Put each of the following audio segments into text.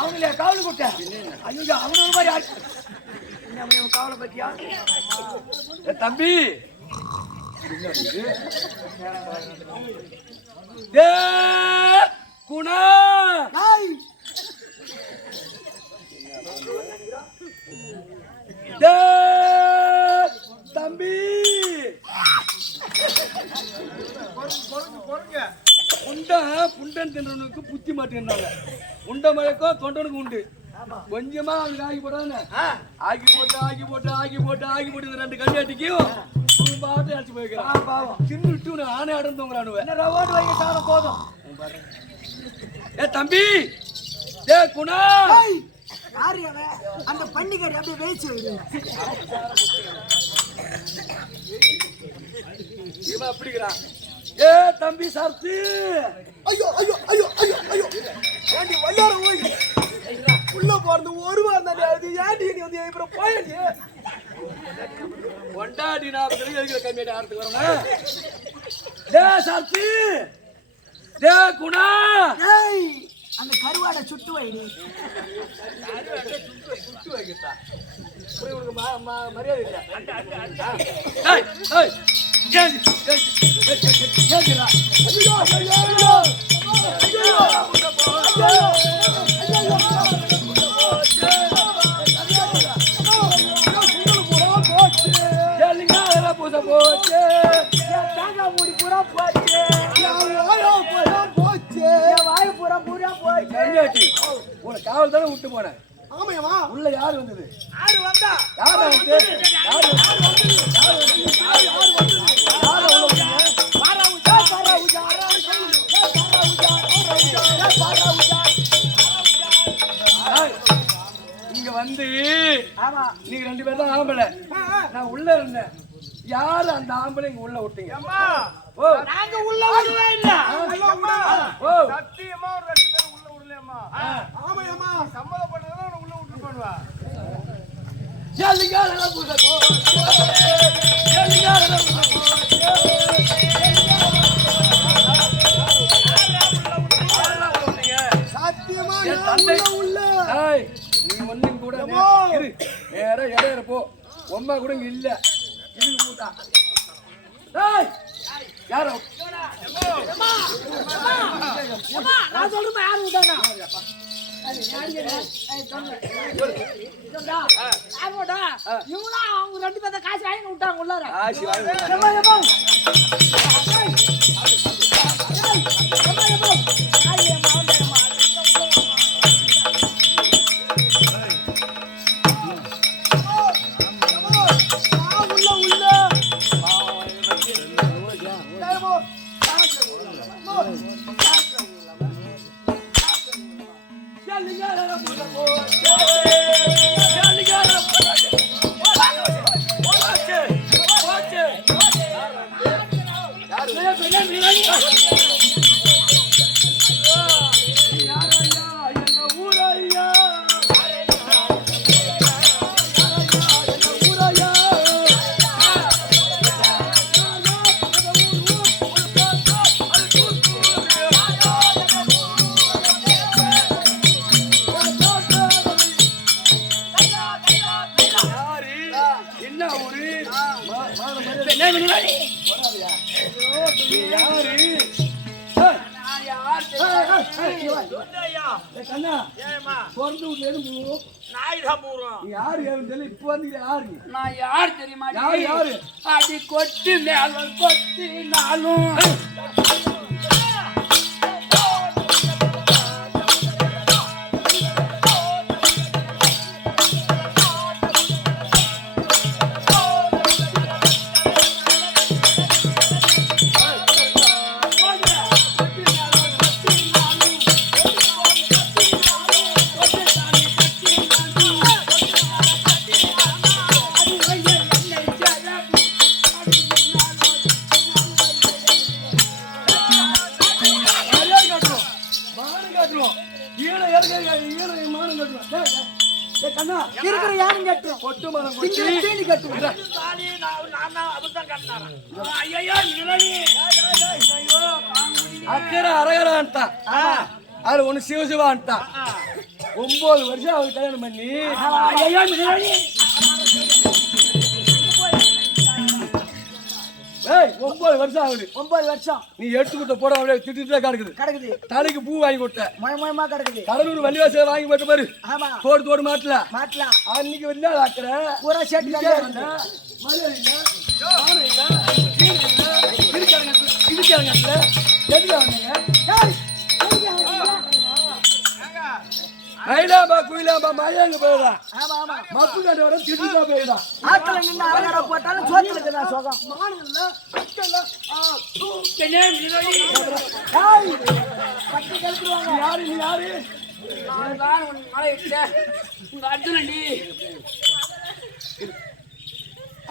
அவனுல காவல் கூட்ட ஐயோ அவனு ஒரு மாதிரி ஆச்சு காவலை பத்தியா தம்பி குணா தம்பி புண்டன் தின்றவனுக்கு புத்தி மாட்டேன்னாங்க உண்ட மழைக்கும் தொண்டனுக்கு உண்டு கொஞ்சமா அவனுக்கு ஆகி போட்டாங்க ஆகி போட்டு இந்த 2 கல்யாட்டிக்கும் பாட்டு அடிச்சு போய்க்கிறான் சின்ன விட்டு ஆணை அடந்தவங்கிறானுவ போதும் தம்பி குணா அந்த பண்டிகை அப்படியே வேச்சு இவன் அப்படிங்கிறான் தம்பி சார்த்து ஐயோ ஐயோ ஐயோ ஐயோ ஐயோ ஏண்டி வல்லார ஓய் உள்ள போறது ஒரு வாரம் தானே அது ஏண்டி நீ வந்து இப்ப போயடி ஒண்டாடி நான் இருக்கிற கம்மியாடி ஆறதுக்கு வரணும் சார்த்து குணா அந்த கருவாடை சுட்டு வைடி சுட்டு வைக்கிட்டா மரியாதை இல்லை போச்சு மூடி பூரா போச்சு வாய் பூரா பூரா போச்சு உனக்கு காவல் தானே விட்டு போனேன் ஆமையமா உள்ள யாரு வந்தது யாரு வந்தா யாரு வந்து யாரு இங்க வந்து ஆமா நீங்க 2 பேரும் தான் ஆம்பளை நான் உள்ள இருந்தேன் யாரு அந்த ஆம்பளை இங்க உள்ள விட்டீங்க நாங்க உள்ள விடவே இல்ல சத்தியமா ஒரு 2 பேரும் உள்ள விடலையம்மா ஆமையம்மா சம்மதப்பட்டதா உள்ள விட்டு பண்ணுவா ஜல்லிகாரல புசகோ ஜல்லிகாரல புசகோ சத்தியமா உள்ள ஏய் நீ ஒண்ணும் கூட இரு நேரா இடையில போ அம்மா கூட இங்க இல்ல இது மூட்டா ஏய் யாரோ அம்மா நான் சொல்றேன் யாரு விட்டானா இவங்களா அவங்க 2 பேரும் காசு வாங்கி விட்டாங்க உள்ளார யார் தெரியுமா அடி கொட்டி மேல கொட்டினாலும் இருக்கிற யாரும் கட்டுறோம் பொட்டு மரம் தீனி கட்டுறோம் அக்கறை அரகர ಅಂತ அதுல ஒண்ணு சிவசிவான்ட்டான் 9 வருஷம் அவரு கல்யாணம் பண்ணி ஐயோ மிதிராணி. ஏய் 9 வருஷம் ஆகுது 9 வருஷம் நீ எடுத்துக்கிட்ட போட அப்படியே திட்டுதான் கிடக்குது கிடக்குது. தலைக்கு பூ வாங்கி கொடுத்த மயமயமா கிடக்குது. கடலூர் வள்ளிவாச வாங்கி போட்ட பாரு ஆமா தோடு மாட்டல மாட்டலாம். அன்னைக்கு வந்து ஆக்குற பூரா ஷர்ட் கட்டியா மரியாதை இல்ல ஆணை இல்ல இருக்காங்க எதுக்கு வந்தீங்க கைலாம்பா குயிலாம்பா மழையங்க போயிடா ஆமா ஆமா மக்கு கண்டு வர திட்டுதா போயிடா ஆத்துல நின்னு அலங்கார போட்டாலும் சோத்துல இருக்குதா சோகம். மானல்ல அக்கல்ல பெண்ணே மிதிராணி. டேய் பட்டி கலக்குவாங்க. நீ யாரு நான் தான் உன் மலை இட்டேன். உங்க அர்ஜுனண்டி.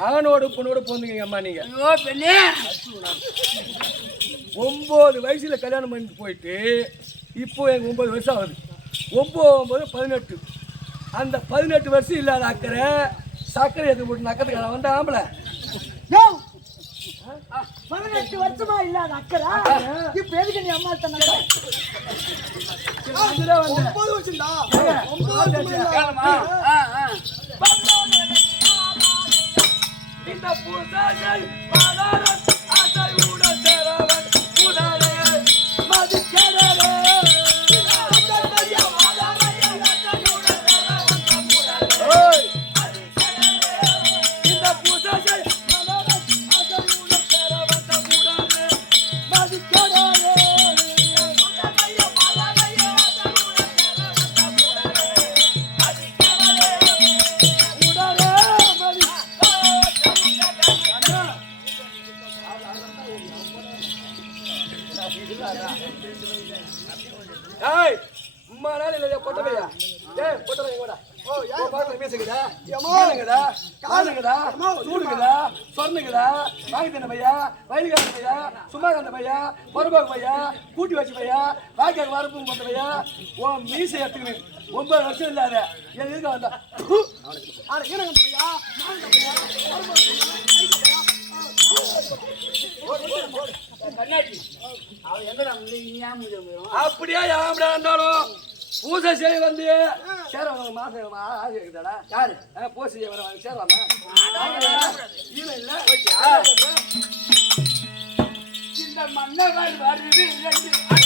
ஆணோடு பொண்ணோடு போந்தீங்க அம்மா நீங்க ஐயோ பெண்ணே. 9 வயசுல கல்யாணம் பண்ணிட்டு போயிட்டு இப்போ எனக்கு 9 வருஷம் ஆகுது 9 18 அந்த 18 வருஷம் இல்லாத அக்கறை சக்கரை எது போட்டு நக்கத்துக்கான வந்த ஆம்பளை யோவ் 18 வருஷமா இல்லாத அக்கறா இப்ப எதுக்கு நீ அம்மா தன்னால அதுல வந்த 9 வருஷம்டா 9 வருஷம் கேளுமா. இந்த பூசாஜை பாதாரம் ஆசை ஊட சேரவன் உடலே மதிக்கடலே ஓய் இந்த பூசாஜை பாதாரம் ஆசை ஊட சேரவன் உடலே மதிக்கடலே ஏய் அம்மா நாள் இல்லையா பொட்டவையா ஏய் பொட்டவை எங்கடா ஓ யார் பாக்கல மீசங்கடா ஏமாங்கடா காலுங்கடா சூடுங்கடா சொர்ணுங்கடா வாங்கி தந்த பையா வயலுகார பையா சும்மா கந்த பையா பொறுப்பாக்கு பையா கூட்டி வச்சு பையா வாய்க்காக்கு வரப்பும் போட்ட பையா ஓ மீசை எடுத்துக்கணும் 9 வருஷம் இல்லாத என் எதுக்கு வந்தா ஆனா ஏனங்க பையா கண்ணாடி. அவன் எங்கடா வந்து நீ ஏன் முடிய போயிடும். அப்படியே யாமடா இருந்தாலும் பூசை செய்ய வந்து சேர மாசம் ஆசை இருக்குதாடா யாரு பூசை செய்ய வர சேரலாமா இல்ல இந்த மன்னர்கள் வருது 2